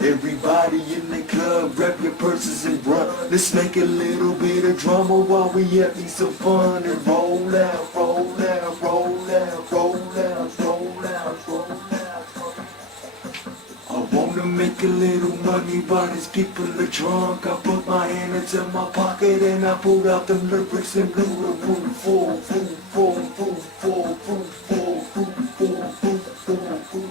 Everybody in the club, grab your purses and run. Let's make a little bit of drama while we having some fun. And roll out, roll out, roll out, roll out, roll out, roll out. I wanna make a little money while these people are drunk. I put my hand into my pocket and I pulled out them lyrics and blew the roof full, full, full, full, full, full, full, full, full, full, full, full.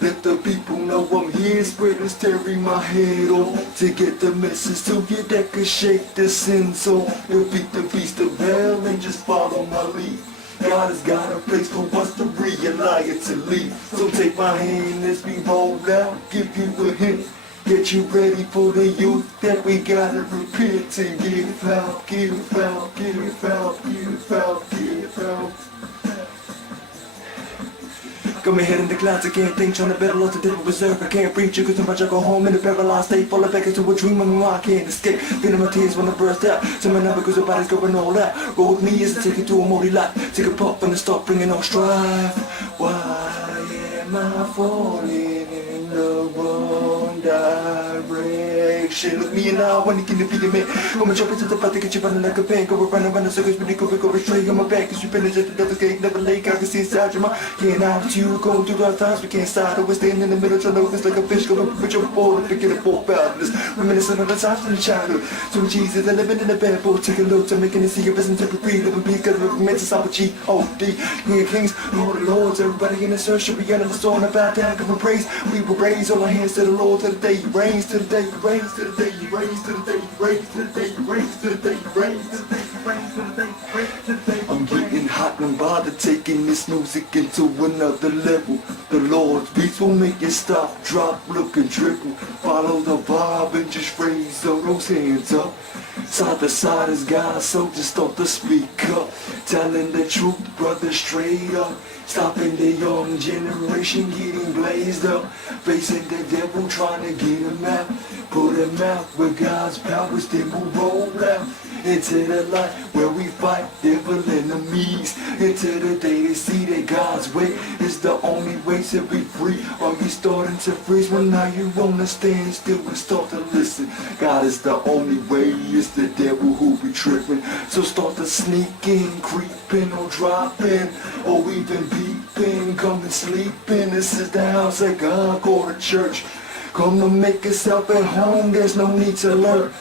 Let the people know I'm here, spreading Terry my head off to get the message to you that could shake the sin. So you'll beat the beast of hell and just follow my lead. God has got a place for us to realize to leave. So take my hand as we roll out, give you a hint. Get you ready for the youth that we gotta repent and give out, give out, give out, give out, give out. Got my head in the clouds, I can't think, trying to battle off the devil berserk. I can't breathe, you cause too much I go home in a paralyzed state, fall back into a dream, and I can't escape. Feeling my tears when I burst out, so my number cause the body's going all out. Roll with me as I take it to a moldy life, take a puff and start bringing on strife. Why am I falling in the wrong direction? Look me in the eye when you can defeat me. Come and jump into the fight to get you running like a van. Go around the circles, but you go straight on my back. Cause you penetrate the devil's gate, never late. I can see inside your mind. Can't hide with you, going through dark times. We can't start, always staying in the middle, trying to open like a fish. Going to put your board, picking a fork out of this. Reminiscing of the times from the childhood. So Jesus, I living in the bad boy. Take a look to making it see your business to be living peace. Cause we're meant to stop with G.O.D. King of kings, Lord of lords. Everybody in the search should be under the storm. About time, give him praise. We will raise all our hands to the Lord till the day he reigns. To the day he reigns, to the day he reigns, to the day he reigns, to the day he reigns, to the day he reigns, to the day he reigns, to the day he reigns, to the day. I'm getting hot and bothered, taking this music into another level. The Lord's beats will make it stop, drop, look and triple. Follow the vibe and just raise all those hands up. Side to side as God, so just start to speak up. Telling the truth, brother, straight up. Stopping the young generation getting blazed up. Facing the devil, trying to get him out. Put him out with God's powers, then we'll roll out. Into the light where we fight devil enemies. Into the day they see that God's way is the only way to be free. Are you starting to freeze? Well, now you wanna stand still and start to listen. God is the only way, it's the devil who be tripping. So start to sneak in, creeping or dropping, or even peeping, come and sleeping. This is the house of God, go to church. Come to make yourself at home, there's no need to learn.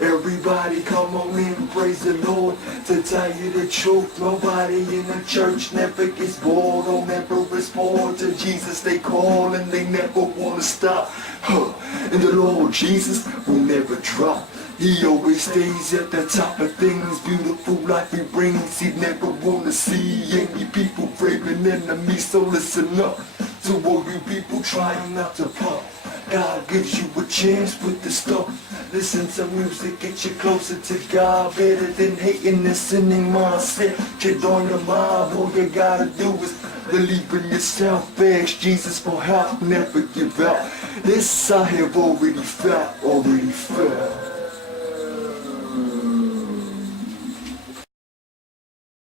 Everybody come on in and praise the Lord. To tell you the truth, nobody in the church never gets bored or never respond to Jesus. They call and they never want to stop. And the Lord Jesus will never drop. He always stays at the top of things. Beautiful life he brings. He never want to see any people craving enemies. So listen up to all you people trying not to pop. God gives you a chance with the stuff. Listen to music, get you closer to God. Better than hating and sinning mindset. Get on your mind, all you gotta do is believe in yourself. Ask Jesus for help, never give out. This I have already felt, already felt.